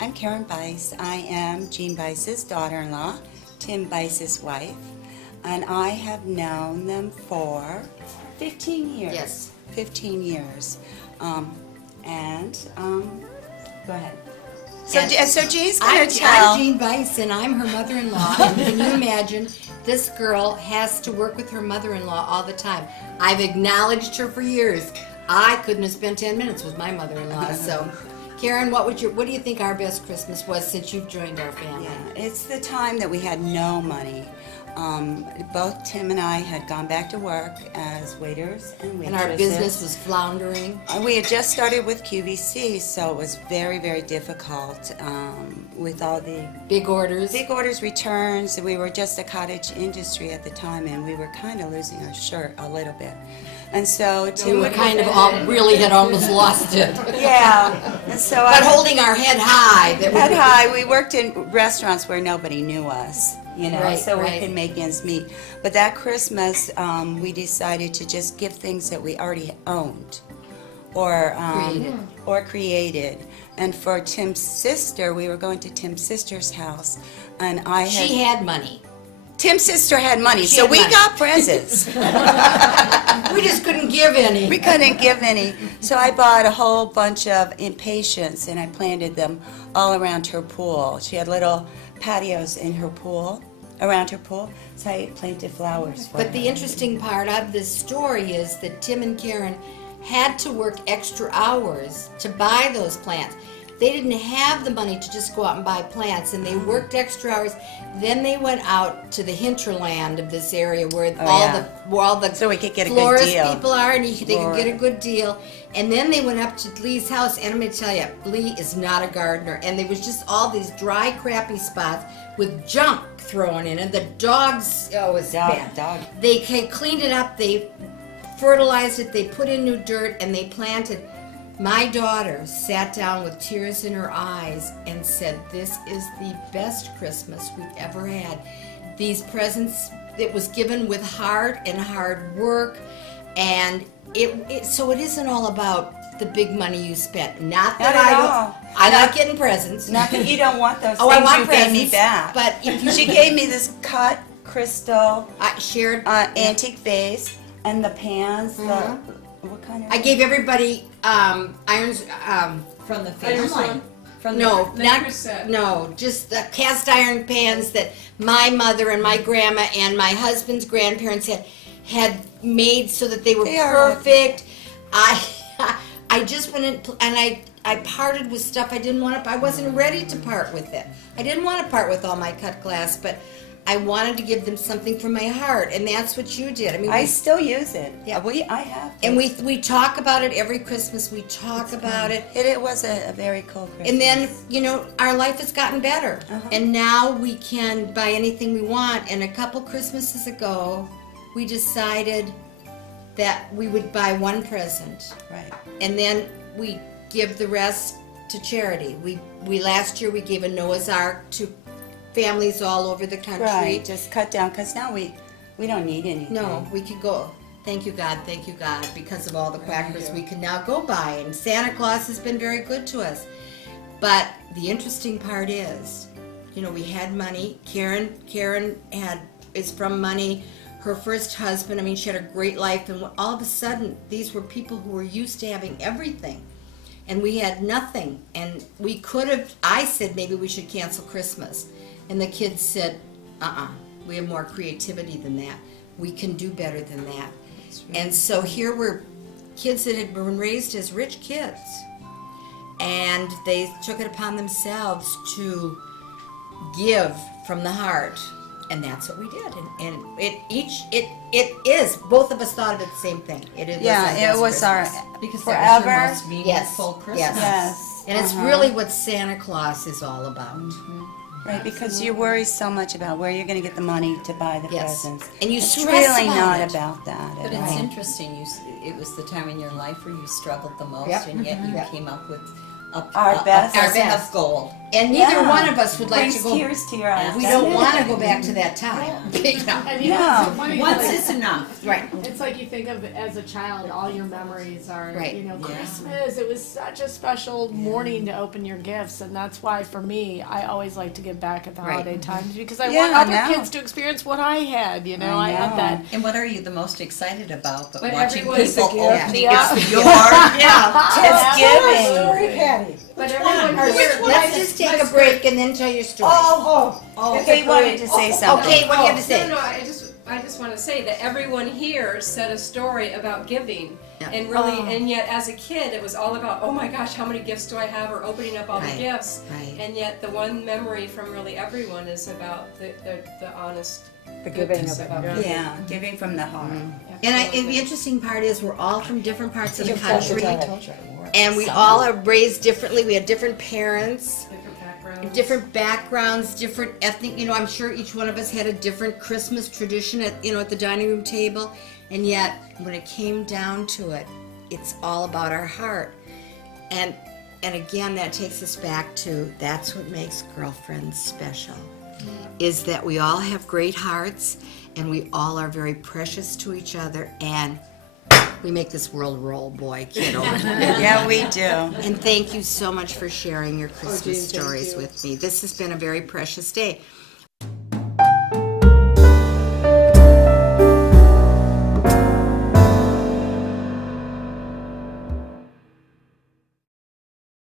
I'm Karen Bice. I am Jeanne Bice's daughter-in-law, Tim Bice's wife, and I have known them for 15 years. Yes. 15 years. Go ahead. So Jean's going to tell. I'm Jeanne Bice, and I'm her mother-in-law. And can you imagine, this girl has to work with her mother-in-law all the time. I've acknowledged her for years. I couldn't have spent 10 minutes with my mother-in-law. So, Karen, what do you think our best Christmas was since you've joined our family? Yeah, it's the time that we had no money. Both Tim and I had gone back to work as waiters and waitresses. And our business was floundering. We had just started with QVC, so it was very, very difficult with all the big orders. Big orders, returns. We were just a cottage industry at the time, and we were kind of losing our shirt a little bit. And so Tim we kind of really had almost lost it. Yeah. And so but holding our head high. Head high. We worked in restaurants where nobody knew us. You know, right, so right. we could make ends meet. But that Christmas, we decided to just give things that we already owned or created. And for Tim's sister, we were going to Tim's sister's house, and she had money. Tim's sister had money, so we got presents. We just couldn't give any. We couldn't give any. So I bought a whole bunch of impatiens, and I planted them all around her pool. She had little patios in her pool, around her pool, so I planted flowers for her. But the interesting part of this story is that Tim and Karen had to work extra hours to buy those plants. They didn't have the money to just go out and buy plants, and they worked extra hours. Then they went out to the hinterland of this area where all the so we could get florist a good deal. people are, and they could get a good deal. And then they went up to Lee's house, and I'm going to tell you, Lee is not a gardener, and there was just all these dry, crappy spots with junk thrown in, and the dogs, it was bad. They cleaned it up, they fertilized it, they put in new dirt, and they planted. My daughter sat down with tears in her eyes and said, "This is the best Christmas we've ever had. These presents, it was given with heart and hard work, and so it isn't all about the big money you spent. Not that I like getting presents. Not that you don't want those I things want you presents, gave me back. But she gave me this cut crystal shared antique vase and the pans. What kind of? I gave everybody irons from the family. Just the cast iron pans that my mother and my grandma and my husband's grandparents had made so that they were perfect. I just went in and I parted with stuff I didn't want to. I wasn't ready to part with it. I didn't want to part with all my cut glass, but I wanted to give them something from my heart, and that's what you did. I mean, I still use it. Yeah, I have. And we talk about it every Christmas. We talk about it. It was a very cool Christmas. And then, our life has gotten better. And now we can buy anything we want. And a couple Christmases ago, we decided that we would buy one present. Right. And then we give the rest to charity. We last year we gave a Noah's Ark to families all over the country. Right, just cut down, because now we don't need anything. No, we could go. Thank you, God, because of all the crackers we can now go buy. And Santa Claus has been very good to us. But the interesting part is, we had money. Karen is from money. Her first husband, she had a great life, and all of a sudden, these were people who were used to having everything. And we had nothing. And we could have, I said maybe we should cancel Christmas. And the kids said, we have more creativity than that. We can do better than that. Right. And so here were kids that had been raised as rich kids. And they took it upon themselves to give from the heart. And that's what we did. And it is, both of us thought of it the same thing. It was our, because forever. That was your most meaningful Christmas. Yes. And it's really what Santa Claus is all about. Right, because you worry so much about where you're going to get the money to buy the presents. And you it's stress really about not about that. But it's interesting. It was the time in your life where you struggled the most, and yet you came up with our best of gold. And neither Yeah. one of us would like Brings to go. tears to your eyes. We doesn't don't it? want to go back to that time. You know. And you know, Yeah. it's so funny. Once like, is enough. Right. it's like you think of it as a child, all your memories are, Right. you know, Yeah. Christmas. It was such a special morning to open your gifts, and that's why for me, I always like to give back at the Right. holiday times because I Yeah, want other I know. kids to experience what I had. You know, I I had know. that. And what are you the most excited about? But But watching everyone's people a gift. opening Yeah. it's your yeah. It's Story, Patty. But everyone Or here, let's just take a break and then tell your story. Oh, Kate wanted to say something. Okay, what do you have to say? No, I just want to say that everyone here said a story about giving, Yeah. and really, and yet as a kid, it was all about, oh my gosh, how many gifts do I have, or opening up all Right, the gifts, right. and yet the one memory from really everyone is about the honest, the giving goodness of it. about giving. Yeah, giving from the heart. And the interesting part is we're all from different parts of the country, and we all are raised differently. We have different parents, different backgrounds, different ethnic. You know, I'm sure each one of us had a different Christmas tradition at the dining room table, and yet when it came down to it, it's all about our heart. And again, that takes us back to that's what makes girlfriends special, is that we all have great hearts, and we all are very precious to each other, and we make this world roll, boy, kiddo. Yeah, we do. And thank you so much for sharing your Christmas Jeanne, thank stories you. with me. This has been a very precious day.